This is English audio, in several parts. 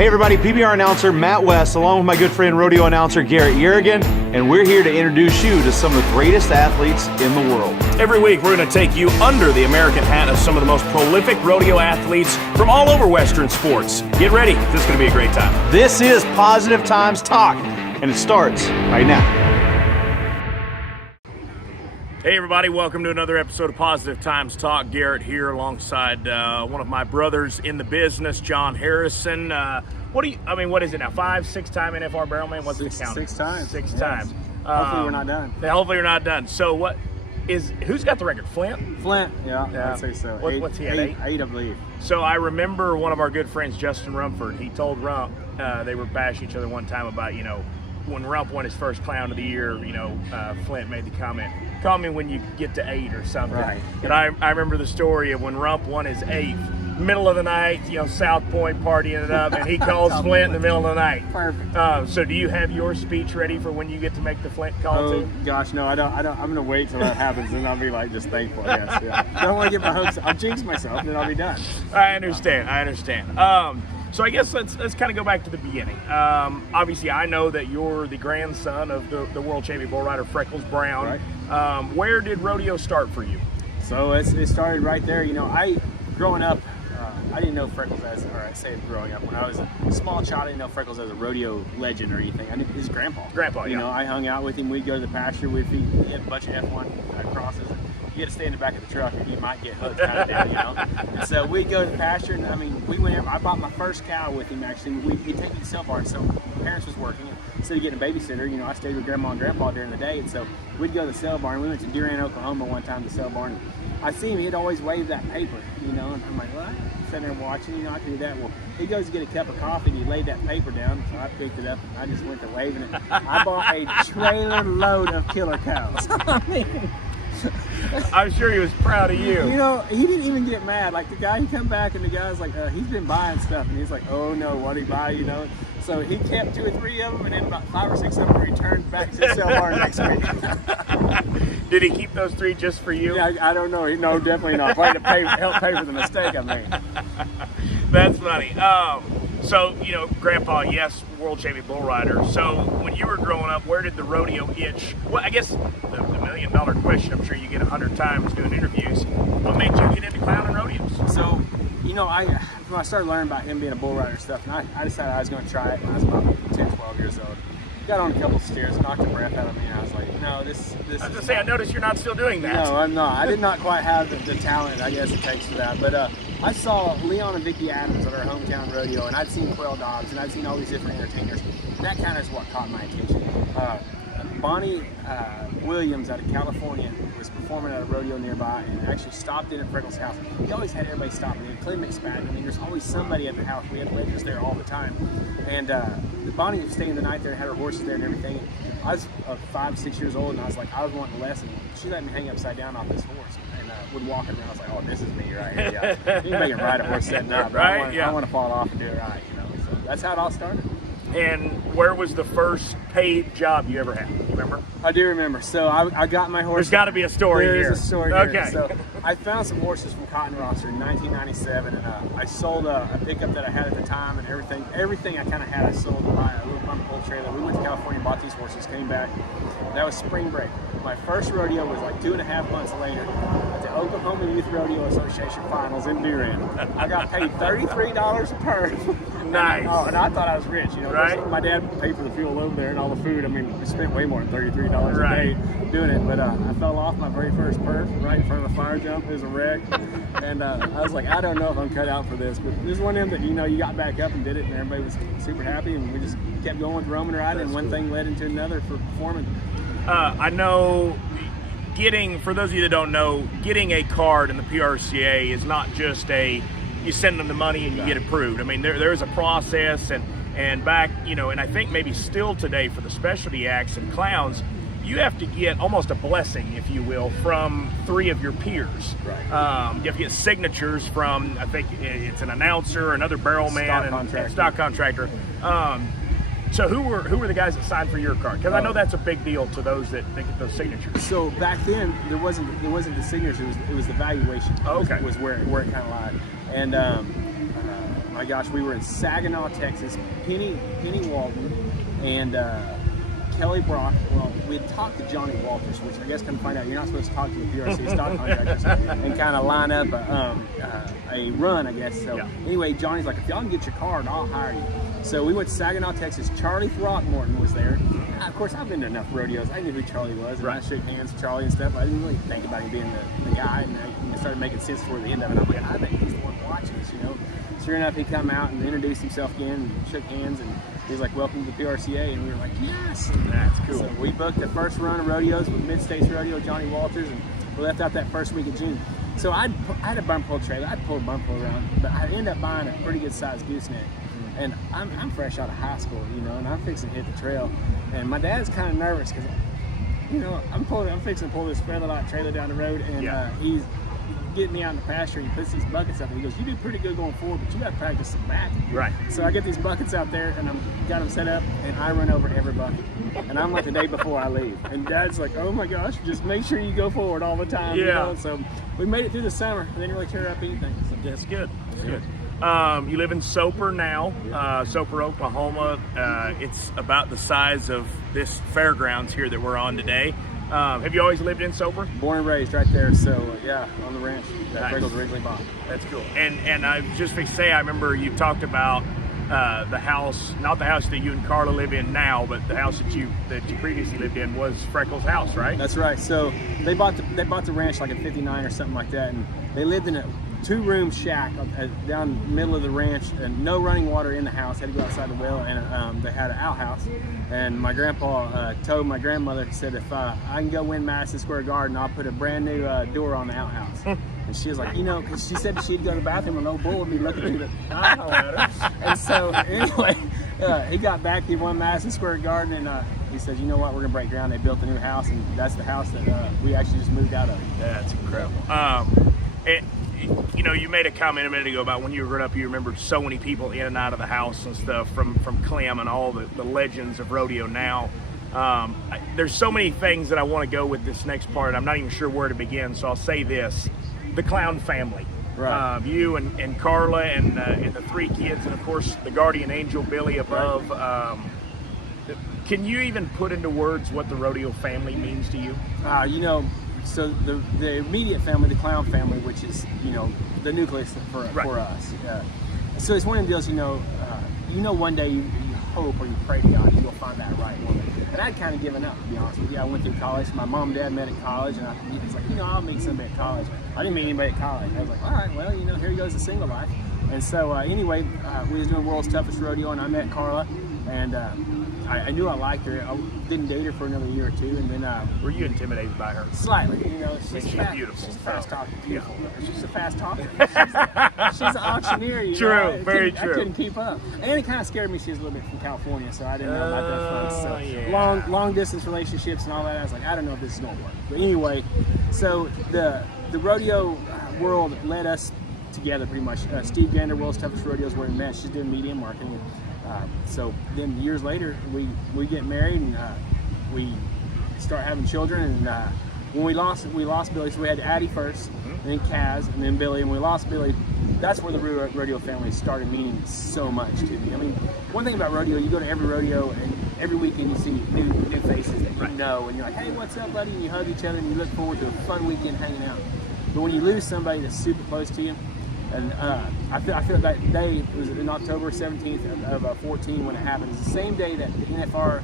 Hey everybody, PBR announcer Matt West, along with my good friend rodeo announcer Garrett Yerigan, and we're here to introduce you to some of the greatest athletes in the world. Every week we're going to take you under the American hat of some of the most prolific rodeo athletes from all over Western sports. Get ready, this is going to be a great time. This is Positive Times Talk, and it starts right now. Hey everybody, welcome to another episode of Positive Times Talk. Garrett here alongside one of my brothers in the business, John Harrison. What is it now? 5, 6-time NFR Barrelman? What's the count? 6 times. 6 yes. times. Hopefully we're not done. Hopefully we're not done. So who's got the record? Flint? Flint, yeah. I'd say so. What's he at? 8, I believe. So I remember one of our good friends, Justin Rumford, he told Rump, they were bashing each other one time about, when Rump won his first Clown of the Year, Flint made the comment, call me when you get to 8 or something. Right. And I remember the story of when Rump won his 8th, middle of the night, South Point partying it up, and he calls Flint in the middle of the night. Perfect. So do you have your speech ready for when you get to make the Flint call too? Gosh, no, I don't. I'm going to wait till that happens, and I'll be just thankful, I guess. Yeah. Don't want to get my hopes. I'll jinx myself, then I'll be done. I understand. So I guess let's kind of go back to the beginning. Obviously, I know that you're the grandson of the world champion bull rider Freckles Brown. Right. Where did rodeo start for you? So it started right there. Growing up, I didn't know Freckles growing up. When I was a small child, I didn't know Freckles as a rodeo legend or anything. I knew his grandpa. I hung out with him. We'd go to the pasture with him. He had a bunch of F1 crosses. You had to stay in the back of the truck or you might get hooked kind of deal, And so we'd go to the pasture, and we went. I bought my first cow with him. Actually, he'd take me to the sale barn. So my parents was working, and instead of getting a babysitter, I stayed with Grandma and Grandpa during the day. And so we'd go to the sale barn. We went to Durant, Oklahoma one time to the sale barn. I see him. He'd always wave that paper, and I'm like, what? Sitting there watching, I can do that. Well, he goes to get a cup of coffee, and he laid that paper down. So I picked it up, and I just went to waving it. I bought a trailer load of killer cows. I'm sure he was proud of you. He didn't even get mad. Like the guy, he come back and the guy's like, he's been buying stuff, and he's like, oh no, what did he buy? So he kept 2 or 3 of them, and then about 5 or 6 of them returned back to the sale barn next week. Did he keep those 3 just for you? Yeah, I don't know. No, definitely not. Probably to help pay for the mistake I made. That's funny. So, Grandpa, yes, world champion bull rider. So, when you were growing up, where did the rodeo itch? Well, I guess the $1 million question I'm sure you get 100 times doing interviews. What made you get into clowning rodeos? So, when I started learning about him being a bull rider and stuff, and I decided I was going to try it when I was about 10, 12 years old. Got on a couple of steers, knocked the breath out of me, and I was like, no, this I was going to say, I noticed you're not still doing that. No, I'm not. I did not quite have the talent, I guess, it takes for that. But I saw Leon and Vicki Adams at our hometown rodeo, and I'd seen Quail Dogs, and I'd seen all these different entertainers. And that kind of is what caught my attention. Bonnie Williams out of California was performing at a rodeo nearby and actually stopped in at Freckles' house. He always had everybody stopping in. Clint McSpadden, there's always somebody at the house. We had ladies there all the time. And Bonnie was staying the night there and had her horses there and everything. I was 5, 6 years old, and I was wanting a lesson. She let me hang upside down off this horse and would walk around. I was like, oh, this is me right here. Yeah. Anybody can ride a horse setting up. Right? I want to fall off and do it right. So that's how it all started. And where was the first paid job you ever had? You remember? I do remember. So I got my horse. There's got to be a story here. There's a story here. Okay. So I found some horses from Cotton Roster in 1997, and I sold a pickup that I had at the time, and everything I kind of had I sold to buy a little pump pull trailer. We went to California, bought these horses, came back. That was spring break. My first rodeo was 2.5 months later at the Oklahoma Youth Rodeo Association Finals in Durant. I got paid $33 per. Nice. And I thought I was rich, Right. My dad paid for the fuel over there and all the food. We spent way more than $33 a day doing it. But I fell off my very first perf right in front of a fire jump. It was a wreck. And I was like, I don't know if I'm cut out for this. But this is one of them that, you got back up and did it, and everybody was super happy. And we just kept going with roaming riding, and one thing led into another for performing. I know for those of you that don't know, getting a card in the PRCA is not just you send them the money and you get approved. There's a process, and back, and I think maybe still today for the specialty acts and clowns, you have to get almost a blessing, if you will, from 3 of your peers. Right. You have to get signatures from, I think it's an announcer, another barrelman, and stock contractor. So who were the guys that signed for your card? Because I know that's a big deal to those that get those signatures. So back then there wasn't the signatures. It was the valuation. Okay. Was where it kind of lied. And my my gosh, we were in Saginaw, Texas. Penny Walton and Kelly Brock. Well, we had talked to Johnny Walters, which I guess come to find out you're not supposed to talk to the PRC stock contractors and kind of line up a run, I guess. So anyway, Johnny's like, if y'all can get your card, I'll hire you. So we went to Saginaw, Texas. Charlie Throckmorton was there. Of course, I've been to enough rodeos. I knew who Charlie was, and I shook hands with Charlie and stuff. I didn't really think about him being the guy, and it started making sense toward the end of it. I'm like, I bet he's the one watching this, you know. Sure enough, he come out and introduced himself again and shook hands, and he was like, welcome to the PRCA, and we were like, yes! That's cool. So we booked the first run of rodeos with Mid-States Rodeo, Johnny Walters, and we left out that first week of June. So I had a bump pull trailer. I'd pull a bump pull around, but I ended up buying a pretty good sized gooseneck. And I'm fresh out of high school, you know, and I'm fixing to hit the trail. And my dad's kind of nervous because, you know, I'm fixing to pull this Featherlight trailer down the road, and he's getting me out in the pasture, and he puts these buckets up, and he goes, you do pretty good going forward, but you got to practice some back. Right. So I get these buckets out there, and got them set up, and I run over every bucket. And I'm like the day before I leave. And Dad's like, oh my gosh, just make sure you go forward all the time. Yeah. You know? So we made it through the summer. I didn't really tear up anything. So that's good. That's good. You live in Soper now, Soper, Oklahoma. It's about the size of this fairgrounds here that we're on today. Have you always lived in Soper? Born and raised right there, so yeah, on the ranch that Freckles originally bought. That's cool. And I was just going to say, I remember you talked about the house, not the house that you and Carla live in now, but the house that you previously lived in was Freckles' house, right? That's right. So they bought the ranch like in '59 or something like that, and they lived in a 2-room shack down the middle of the ranch, and no running water in the house. Had to go outside the well, and they had an outhouse. And my grandpa told my grandmother, he said, if I can go win Madison Square Garden, I'll put a brand new door on the outhouse. And she was like, you know, because she said she'd go to the bathroom and no bull would be looking through the ladder. And so anyway, he got back, he won Madison Square Garden, and he says, you know what, we're gonna break ground. They built a new house, and that's the house that we actually just moved out of. That's incredible. You know, you made a comment a minute ago about when you were growing up, you remembered so many people in and out of the house and stuff from Clem and all the legends of rodeo now. There's so many things that I want to go with this next part. I'm not even sure where to begin, so I'll say this. The Clown family. Right. You and Carla and the 3 kids, and of course the guardian angel, Billy, above. Right. Can you even put into words what the rodeo family means to you? You know, so the immediate family, the Clown family, which is, you know, the nucleus for us. So it's one of the deals, you know, one day you hope or you pray to God you'll find that right woman. And I'd kind of given up, to be honest with you. I went through college. My mom and dad met at college, and he was like, you know, I'll meet somebody at college. I didn't meet anybody at college. I was like, all right, well, you know, here goes the single life. And so anyway, we was doing World's Toughest Rodeo, and I met Carla, and I knew I liked her. I didn't date her for another year or 2, and then were you intimidated by her? Slightly, you know. She's beautiful. She's a fast talker. Beautiful. Yeah. She's a fast talker. She's an auctioneer. You true, know? very true. I couldn't keep up, and it kind of scared me. She was a little bit from California, so I didn't know about that fun. So yeah. long distance relationships and all that. I was like, I don't know if this is gonna work. But anyway, so the rodeo world led us together pretty much. Steve Gander, World's Toughest Rodeos, where we met. She's doing media and marketing. So then years later, we get married, and we start having children. And when we lost Billy, so we had Addie first, and then Kaz, and then Billy. And when we lost Billy, that's where the rodeo family started meaning so much to me. I mean, one thing about rodeo, you go to every rodeo, and every weekend you see new faces that you know, and you're like, hey, what's up, buddy? And you hug each other, and you look forward to a fun weekend hanging out. But when you lose somebody that's super close to you, and I feel that day, it was in October 17th of 14 when it happened. It's the same day that the NFR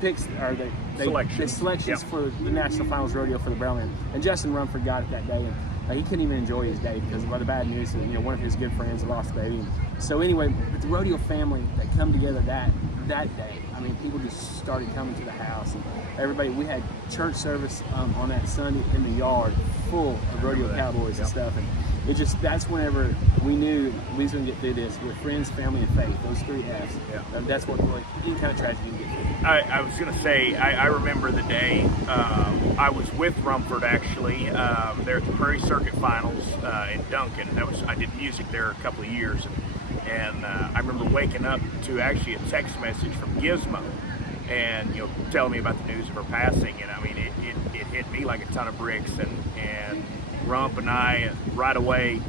picks, or the selections for the National Finals Rodeo for the Brownland. And Justin Rumford got it that day, and he couldn't even enjoy his day because of the bad news that, you know, one of his good friends had lost a baby. So anyway, with the rodeo family that come together that day, I mean, people just started coming to the house, and everybody, we had church service on that Sunday in the yard full of rodeo cowboys and stuff. And it just, that's whenever we knew we was going to get through this with friends, family, and faith. Those 3 F's. Yeah. That's what really, any kind of tragedy you can get through. I was going to say, I remember the day I was with Rumford actually there at the Prairie Circuit Finals in Duncan. I did music there a couple of years, and I remember waking up to actually a text message from Gizmo, and, you know, telling me about the news of her passing. And I mean, it hit me like a ton of bricks, and Rump and I right away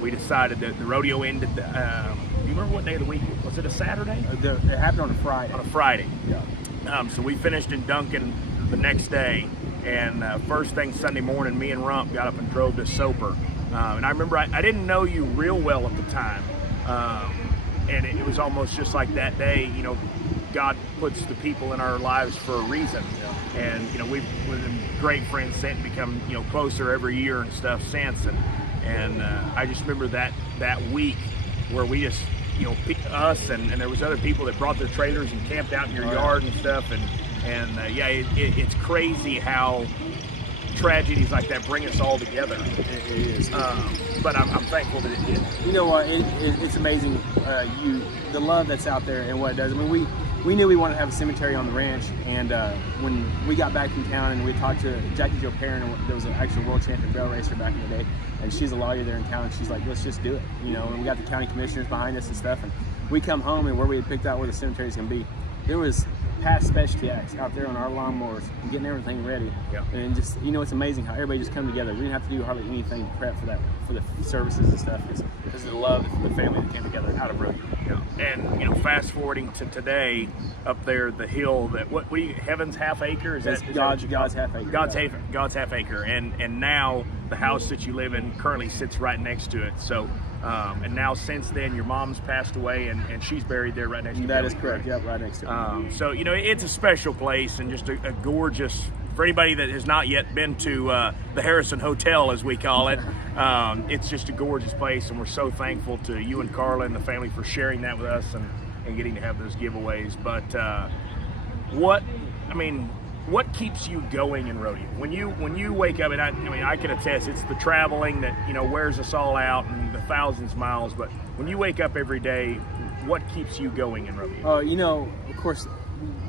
we decided that the rodeo ended. Do you remember what day of the week? Was it a Saturday? It happened on a Friday. On a Friday. Yeah. So we finished in Duncan the next day, and first thing Sunday morning, me and Rump got up and drove to Soper. And I remember I didn't know you real well at the time, and it was almost just like that day. You know, God puts the people in our lives for a reason, and you know we've been great friends since, and become closer every year and stuff since. And I just remember that week where we just us and there was other people that brought their trailers and camped out in your yard and stuff, and yeah, it's crazy how tragedies like that bring us all together. It is. But I'm thankful that it did. You know what? It's amazing. The love that's out there and what it does. I mean, we knew we wanted to have a cemetery on the ranch, and when we got back from town and we talked to Jackie Jo Perrin, there was an actual world champion barrel racer back in the day, and she's a lawyer there in town, and she's like, let's just do it, and we got the county commissioners behind us and stuff, and we come home, and where we had picked out where the cemetery is going to be, there was past specialty acts out there on our lawnmowers getting everything ready. And just it's amazing how everybody just come together. We didn't have to do hardly anything to prep for the services and stuff because of the love of the family that came together out of rodeo. And fast forwarding to today, up there the hill that Heaven's Half Acre is that God's Half Acre. God's Half Acre, and now the house that you live in currently sits right next to it. So and now since then your mom's passed away and she's buried there right next to you. That is correct. Yep, right next to it. So it's a special place and just a gorgeous. For anybody that has not yet been to the Harrison Hotel, as we call it, it's just a gorgeous place, and we're so thankful to you and Carla and the family for sharing that with us and getting to have those giveaways. But what keeps you going in rodeo? When you wake up, and I can attest, it's the traveling that wears us all out and the thousands of miles. But when you wake up every day, what keeps you going in rodeo? Of course,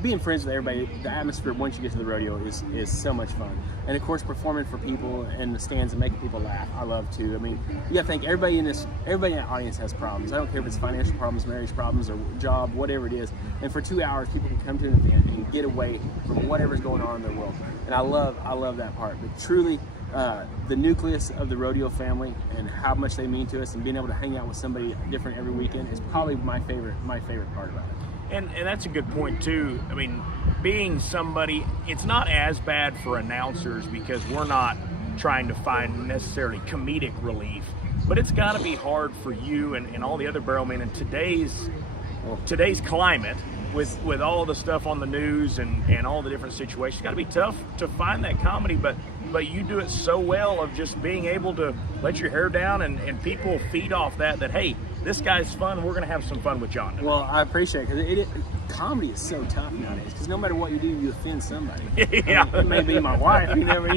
being friends with everybody, the atmosphere once you get to the rodeo is so much fun. And of course, performing for people in the stands and making people laugh, I love too. I mean, you gotta think everybody in the audience has problems. I don't care if it's financial problems, marriage problems, or job, whatever it is. And for 2 hours, people can come to an event and get away from whatever's going on in their world. And I love that part. But truly, the nucleus of the rodeo family and how much they mean to us, and being able to hang out with somebody different every weekend is probably my favorite part about it. And that's a good point too. I mean, being somebody, it's not as bad for announcers because we're not trying to find necessarily comedic relief, but it's got to be hard for you and all the other barrelmen in today's climate with all the stuff on the news and all the different situations. It's got to be tough to find that comedy, but you do it so well of just being able to let your hair down and people feed off that hey, this guy's fun. We're going to have some fun with John tonight. Well, I appreciate it because comedy is so tough nowadays. Because no matter what you do, you offend somebody. Yeah, it may be my wife. You never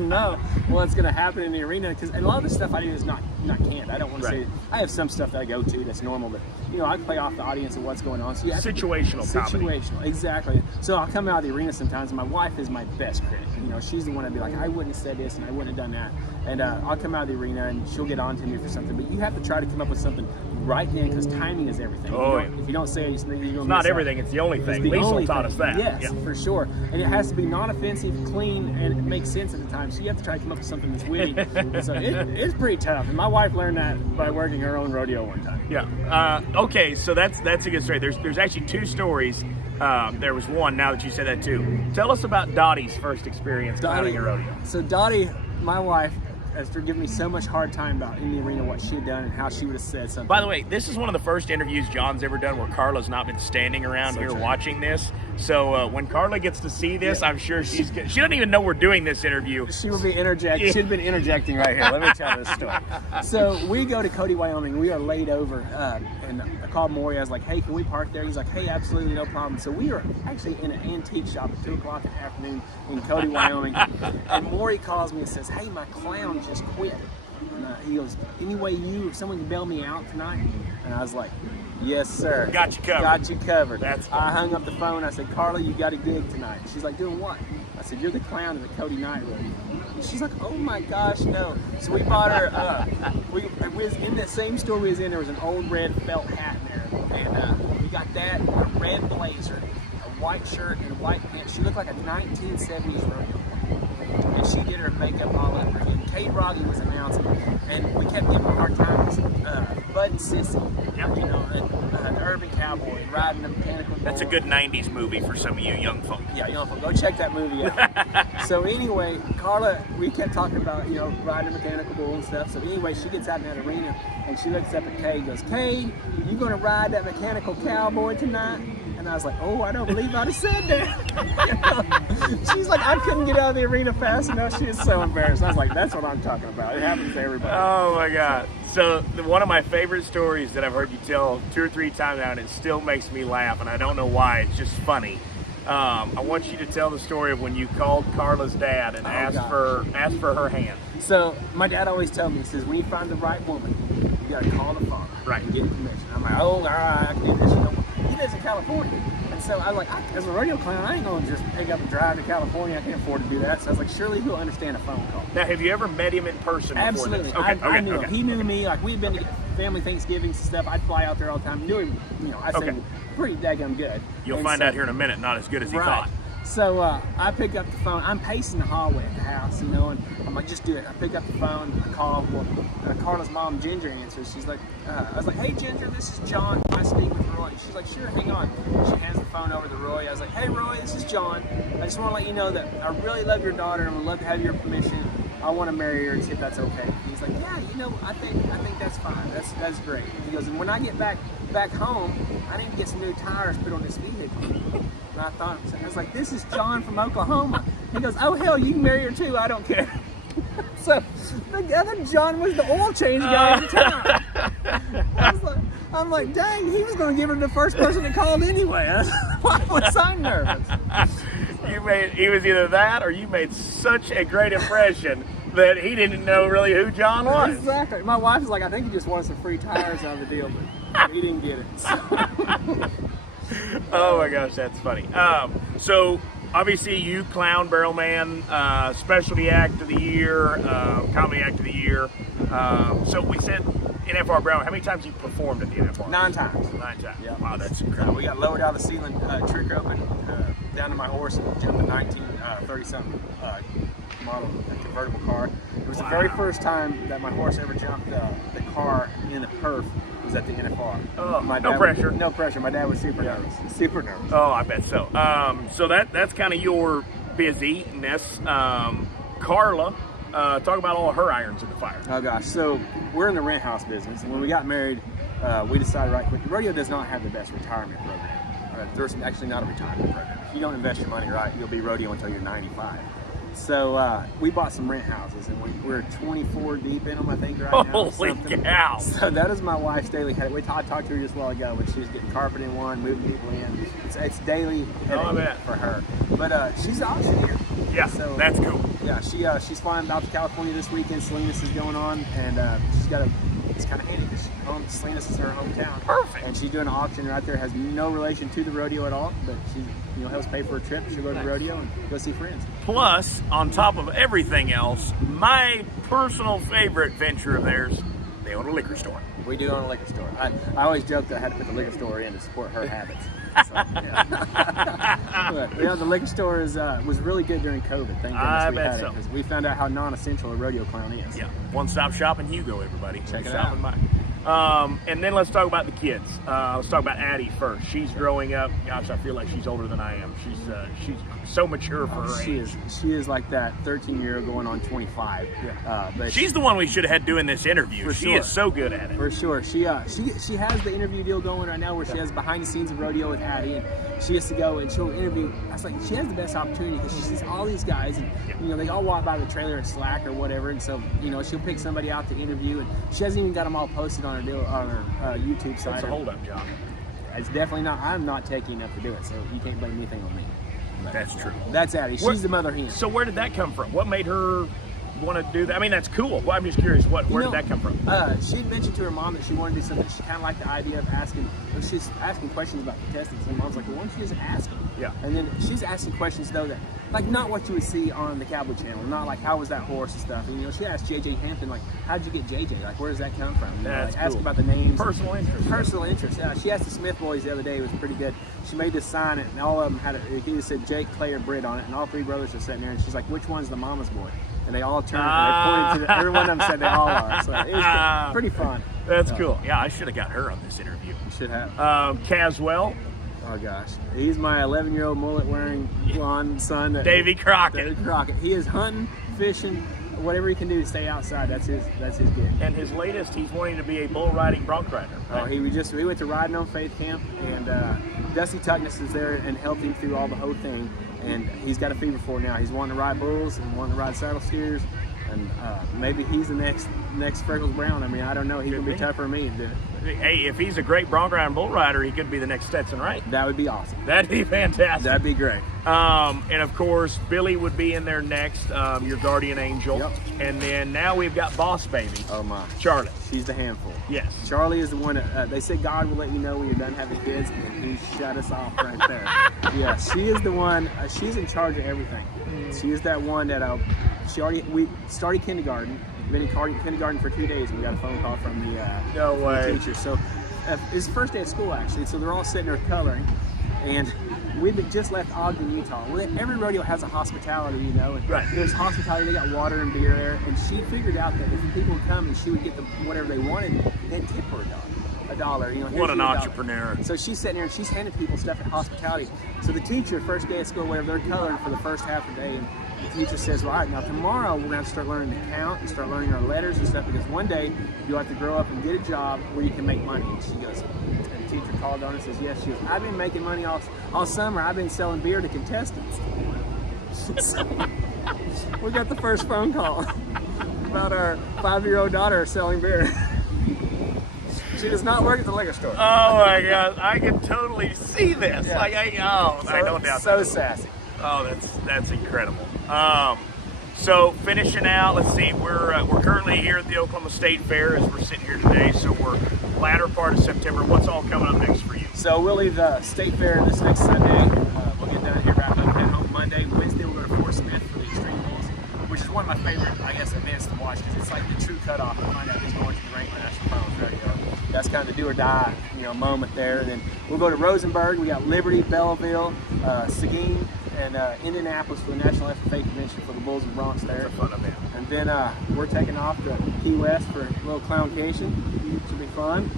know what's going to happen in the arena. Because a lot of the stuff I do is not canned. I don't want to say. I have some stuff that I go to that's normal, but I play off the audience and what's going on. So situational comedy. Situational, exactly. So I'll come out of the arena sometimes, and my wife is my best critic. She's the one that'd be like, I wouldn't have said this and I wouldn't have done that. And I'll come out of the arena and she'll get on to me for something. But you have to try to come up with something right then because timing is everything. If you don't say it, you're going to not everything. It's the only thing. Liesl taught us that. Yes, for sure. And it has to be non-offensive, clean, and it makes sense at the time. So you have to try to come up with something that's witty. So it's pretty tough. And my wife learned that by working her own rodeo one time. Yeah. Okay. So that's a good story. There's actually two stories. There was one. Now that you said that too, tell us about Dottie's first experience climbing a rodeo. So Dottie, my wife, has given me so much hard time about in the arena what she had done and how she would have said something. By the way, this is one of the first interviews John's ever done where Carla's not been standing around here watching this. So when Carla gets to see this, I'm sure she doesn't even know we're doing this interview. She will be interjecting. She'd been interjecting right here. Let me tell this story. So we go to Cody, Wyoming. We are laid over, and I called Maury. I was like, "Hey, can we park there?" He's like, "Hey, absolutely, no problem." So we are actually in an antique shop at 2:00 in the afternoon in Cody, Wyoming, and Maury calls me and says, "Hey, my clown just quit." And he goes, "If someone can bail me out tonight?" And I was like, "Yes, sir. Got you covered." Got you covered. That's I hung up the phone. I said, "Carla, you got a gig tonight." She's like, "Doing what?" I said, "You're the clown of the Cody Night Rodeo." And she's like, "Oh my gosh, no." So we bought her, we was in the same store we was in, there was an old red felt hat in there. And we got that, a red blazer, a white shirt, and a white pants. She looked like a 1970s rodeo. and she did her makeup all over again. Kate Rogge was announcing, and we kept giving her a hard time. Bud and Sissy, Yep. you know, the Urban Cowboy, riding the mechanical bull. That's a good 90s movie for some of you young folk. Yeah, young folk. Go check that movie out. So anyway, Carla, we kept talking about, you know, riding a mechanical bull and stuff. So anyway, she gets out in that arena and she looks up at Cade and goes, Cade, you gonna ride that mechanical cowboy tonight? And I was like, oh, I don't believe I'd have said that. She's like, I couldn't get out of the arena fast enough. She was so embarrassed. I was like, that's what I'm talking about. It happens to everybody. Oh my God. So one of my favorite stories that I've heard you tell 2 or 3 times now, and it still makes me laugh, and I don't know why, it's just funny. I want you to tell the story of when you called Carla's dad and asked for her hand. So my dad always told me, he says, when you find the right woman, you gotta call the father, right, and get permission. I'm like, oh, all right, I can do this. You know, he lives in California, and so I was like, as a rodeo clown, I ain't gonna just pick up and drive to California. I can't afford to do that. So I was like, surely he'll understand a phone call. Now, have you ever met him in person before Absolutely. this? Okay, I knew him. He knew me. Like, we'd been to family Thanksgivings and stuff. I'd fly out there all the time. Knew him, you know, I say pretty daggum good. You'll find out here in a minute, not as good as he thought. So I pick up the phone. I'm pacing the hallway at the house, you know, and I'm like, just do it. I pick up the phone. I call. Carla's mom, Ginger, answers. She's like, I was like, hey, Ginger, this is John. Can I speak with Roy? She's like, sure, hang on. She hands the phone over to Roy. I was like, hey, Roy, this is John. I just want to let you know that I really love your daughter and would love to have your permission. I want to marry her and see if that's okay. He's like, yeah, you know, I think that's fine. That's great. He goes, and when I get back home, I need to get some new tires put on this vehicle. And I was like, this is John from Oklahoma. He goes, oh hell, you can marry her too. I don't care. So the other John was the oil change guy in town. I'm like, dang, he was going to give her the first person that called anyway. Why was I nervous? He was either that or you made such a great impression that he didn't know really who John was. Exactly. My wife was like, I think he just wanted some free tires out of the deal, but he didn't get it. So. Oh my gosh, that's funny. So obviously you clown, barrel man, specialty act of the year, comedy act of the year. So we said NFR Brown. How many times you performed at the NFR? 9 times. 9 times. Yeah. Wow, that's incredible. We got lowered out of the ceiling, trick open, down to my horse, and jumped a 1930-something model convertible car. It was the very first time that my horse ever jumped the car in the perf. Was at the NFR. Oh, no pressure. No pressure. My dad was super nervous. Super nervous. Oh, I bet so. So that's kind of your busyness. Carla, talk about all of her irons in the fire. Oh gosh. So we're in the rent house business. When we got married, we decided right quick. Rodeo does not have the best retirement program. There's actually not a retirement program. If you don't invest your money right, you'll be rodeo until you're 95. So we bought some rent houses, and we're 24 deep in them, I think, right now. Holy cow! So that is my wife's daily headache. I talked to her just a while ago when she was getting carpet in one, moving people in. It's daily headache for her. But she's the auctioneer. Yeah, so, that's cool. Yeah, she's flying out to California this weekend. Salinas is going on, and she's got it's kind of handy because Salinas is her hometown. Perfect. And she's doing an auction right there. Has no relation to the rodeo at all, but she helps pay for a trip. She'll go to the rodeo and go see friends. Plus, on top of everything else, my personal favorite venture of theirs, they own a liquor store. We do own a liquor store. I always joke that I had to put the liquor store in to support her habits. So, yeah. The liquor store was really good during COVID. Thank goodness we had it, because we found out how non-essential a rodeo clown is. Yeah, one-stop shop in Hugo, everybody. Check it out. And then let's talk about the kids. Let's talk about Addie first. She's growing up. Gosh, I feel like she's older than I am. She's so mature for her age. She is like that 13-year-old going on 25. Yeah. But she's the one we should have had doing this interview. She is so good at it. For sure. She has the interview deal going right now where she has behind the scenes of rodeo with Addie, and she has to go and she'll interview. I was like, she has the best opportunity because she sees all these guys, and they all walk by the trailer at Slack or whatever, and so she'll pick somebody out to interview, and she hasn't even got them all posted on her YouTube site. It's a hold-up job. It's definitely not. I'm not taking enough to do it, so you can't blame anything on me. That's true. That's Addie. She's the mother hen. So where did that come from? What made her want to do that? I mean, that's cool. Well, I'm just curious, where did that come from? She had mentioned to her mom that she wanted to do something. She kind of liked the idea of asking. She's asking questions about contestants, and mom's like, "Well, why don't you just ask them?" Yeah. And then she's asking questions though that, like, not what you would see on the Cowboy Channel, not like how was that horse and stuff. And, she asked JJ Hampton, like, how'd you get JJ? Like, where does that come from? That's like, ask cool. about the names. Personal interest. Personal interest. She asked the Smith boys the other day. It was pretty good. She made this sign, and all of them had he said Jake, Clay, or Britt on it, and all three brothers are sitting there, and she's like, which one's the mama's boy? And they all turned and they pointed to every one of them said they all are. So it was pretty fun. That's cool. Yeah, I should have got her on this interview. You should have. Caswell. Oh gosh, he's my 11-year-old mullet-wearing blonde son. Davy Crockett. Davy Crockett. He is hunting, fishing, whatever he can do to stay outside. That's his gig. And his latest, he's wanting to be a bull riding bronc rider. Right? Oh, he went to Riding on Faith camp, and Dusty Tuckness is there and helped him through all the whole thing. And he's got a fever for it now. He's wanting to ride bulls and wanting to ride saddle steers. And maybe he's the next Freckles Brown. I mean, I don't know. He's going to be tougher than me. Hey, if he's a great bronc rider and bull rider, he could be the next Stetson Wright. That would be awesome. That'd be fantastic. That'd be great. And of course, Billy would be in there next, your guardian angel. Yep. And then now we've got Boss Baby. Oh my. Charlie. She's the handful. Yes. Charlie is the one that they say God will let you know when you're done having kids, and he shut us off right there. Yeah, she is the one. She's in charge of everything. She is that one that we started kindergarten. Been in kindergarten for 2 days, and we got a phone call from the teacher. So it's the first day of school actually. So they're all sitting there coloring, and we've just left Ogden, Utah. Every rodeo has a hospitality, And right. There's hospitality. They got water and beer there, and she figured out that if people would come and she would get them whatever they wanted, they'd tip her a dollar. What an entrepreneur! So she's sitting there and she's handing people stuff at hospitality. So the teacher, first day of school, whatever, they're coloring for the first half of the day, and the teacher says, "Well, all right, now tomorrow we're gonna have to start learning to count and start learning our letters and stuff because one day you'll have to grow up and get a job where you can make money." And she goes, and the teacher called on her and says, "Yes." She goes, "I've been making money all summer. I've been selling beer to contestants." We got the first phone call about our 5-year-old daughter selling beer. She does not work at the liquor store. Oh my God, I can totally see this. Yeah. I don't doubt so that. sassy. Oh, that's incredible. So finishing out, let's see, we're currently here at the Oklahoma State Fair as we're sitting here today. So we're latter part of September. What's all coming up next for you? So we'll leave the State Fair this next Sunday. We'll get done here wrapped up at home Monday. Wednesday we'll go to Fort Smith for the Extreme Bulls, which is one of my favorite, events to watch because it's like the true cutoff to find out who's going to the Wrangler National Finals Rodeo. That's kind of the do or die, moment there. And then we'll go to Rosenberg. We got Liberty, Belleville, Seguin, and Indianapolis for the National FFA Convention for the Bulls and Broncs there. It's a fun event. And then we're taking off to Key West for a little clowncation. Should be fun.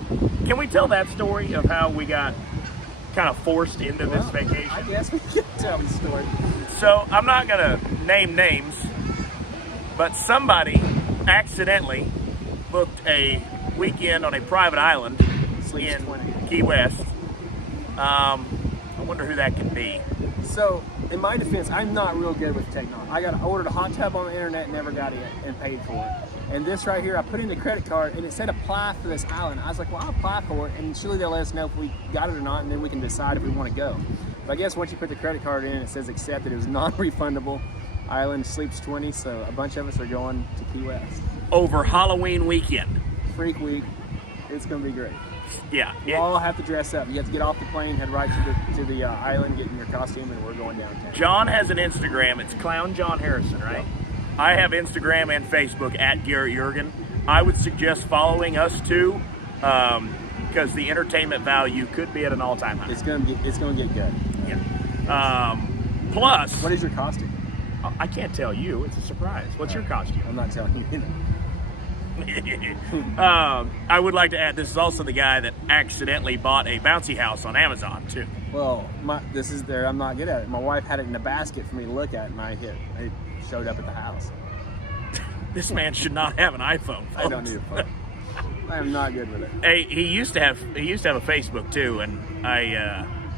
Can we tell that story of how we got kind of forced into this vacation? I guess we can tell the story. So I'm not going to name names, but somebody accidentally booked a weekend on a private island in Key West. I wonder who that could be. So, in my defense, I'm not real good with technology. I ordered a hot tub on the internet, never got it, and paid for it. And this right here, I put in the credit card, and it said apply for this island. I was like, well, I'll apply for it, and surely they'll let us know if we got it or not, and then we can decide if we want to go. But I guess once you put the credit card in, it says accepted. It was non-refundable. Island sleeps 20, so a bunch of us are going to Key West. Over Halloween weekend. Freak week. It's going to be great. Yeah. We all have to dress up. You have to get off the plane, head right to the island, get in your costume, and we're going downtown. John has an Instagram. It's Clown John Harrison, right? Yep. I have Instagram and Facebook at Garrett Yerigan. I would suggest following us too, because the entertainment value could be at an all-time high. It's gonna get good. Yeah. Plus, what is your costume? I can't tell you. It's a surprise. What's your costume? I'm not telling you. I would like to add, this is also the guy that accidentally bought a bouncy house on Amazon too. Well, I'm not good at it. My wife had it in a basket for me to look at, and it showed up at the house. This man should not have an iPhone, folks. I don't need a phone. I am not good with it. Hey, he used to have a Facebook too, and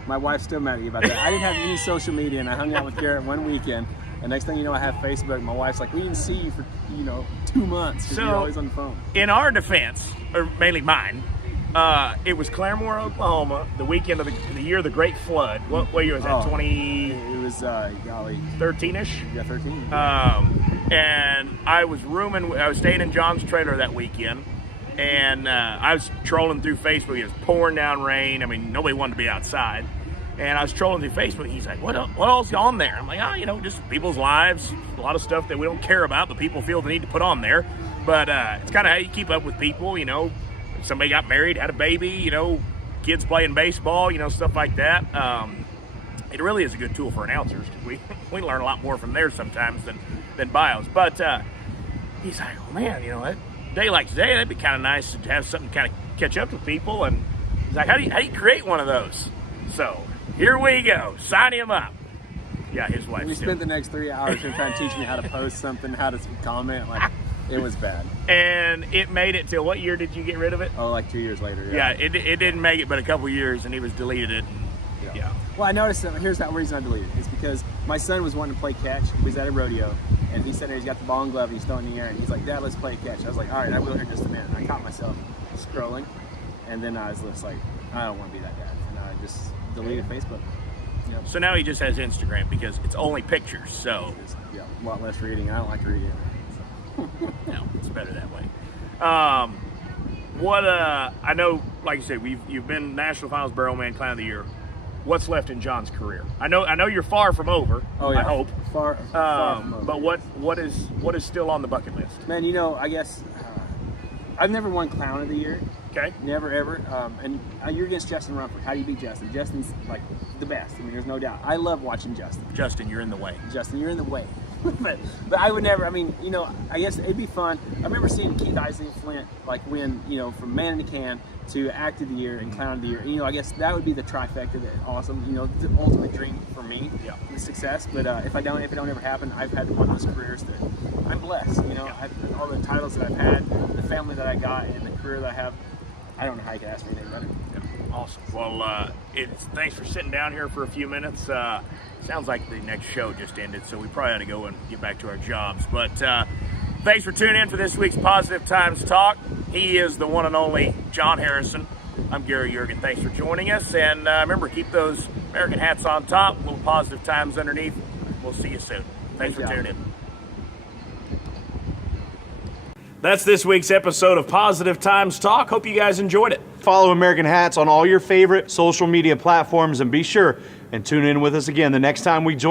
my wife's still mad at you about that. I didn't have any social media, and I hung out with Garrett one weekend. And next thing you know, I have Facebook. My wife's like, we didn't see you for 2 months because you're always on the phone. In our defense, or mainly mine, it was Claremore, Oklahoma, the weekend of the year of the Great Flood. What year was that? 20? It was golly, 13ish. Yeah, 13. And I was staying in John's trailer that weekend, and I was trolling through Facebook. It was pouring down rain. I mean, nobody wanted to be outside. And I was trolling through Facebook. He's like, what else is on there? I'm like, just people's lives, a lot of stuff that we don't care about, but people feel the need to put on there. But it's kind of how you keep up with people, Somebody got married, had a baby, kids playing baseball, stuff like that. It really is a good tool for announcers, because we learn a lot more from there sometimes than bios. But he's like, oh man, a day like today, that'd be kind of nice to have something to kind of catch up with people. And he's like, how do you create one of those? So here we go. Sign him up. Yeah, his wife. We spent the next 3 hours trying to teach me how to post something, how to comment. Like, it was bad. And it made it till what year did you get rid of it? Oh, like 2 years later. Yeah, it didn't make it but a couple years, and he was deleted it. Yeah. Well, I noticed that. Here's that reason I deleted it. It's because my son was wanting to play catch. He was at a rodeo, and he said he's got the ball and glove, and he's throwing in the air, and he's like, Dad, let's play catch. I was like, all right, I will here in just a minute. And I caught myself scrolling, and then I was just like, I don't want to be that dad. And I just deleted Facebook. Yep. So now he just has Instagram because it's only pictures. So yeah, a lot less reading. I don't like reading. So. No, it's better that way. I know, like you said, you've been National Finals Barrelman Clown of the Year. What's left in John's career? I know you're far from over. Oh yeah, I hope far from over. But what is still on the bucket list? Man, I guess I've never won Clown of the Year. Okay. Never ever. And you're against Justin Rumford. How do you beat Justin? Justin's like the best. I mean, there's no doubt. I love watching Justin. Justin, you're in the way. Justin, you're in the way. but I would never. I mean, I guess it'd be fun. I remember seeing Keith Isaac Flint win, from Man in the Can to Act of the Year and Clown of the Year. I guess that would be the trifecta. That awesome. The ultimate dream for me. Yeah. The success. But if it don't ever happen, I've had one of those careers that I'm blessed. All the titles that I've had, the family that I got, and the career that I have. I don't know how you can ask for anything better. Awesome. Well, thanks for sitting down here for a few minutes. Sounds like the next show just ended, so we probably ought to go and get back to our jobs. But thanks for tuning in for this week's Positive Times Talk. He is the one and only John Harrison. I'm Garrett Yerigan. Thanks for joining us. And remember, keep those American hats on top, little positive times underneath. We'll see you soon. Thanks for tuning in. That's this week's episode of Positive Times Talk. Hope you guys enjoyed it. Follow American Hats on all your favorite social media platforms, and be sure and tune in with us again the next time we join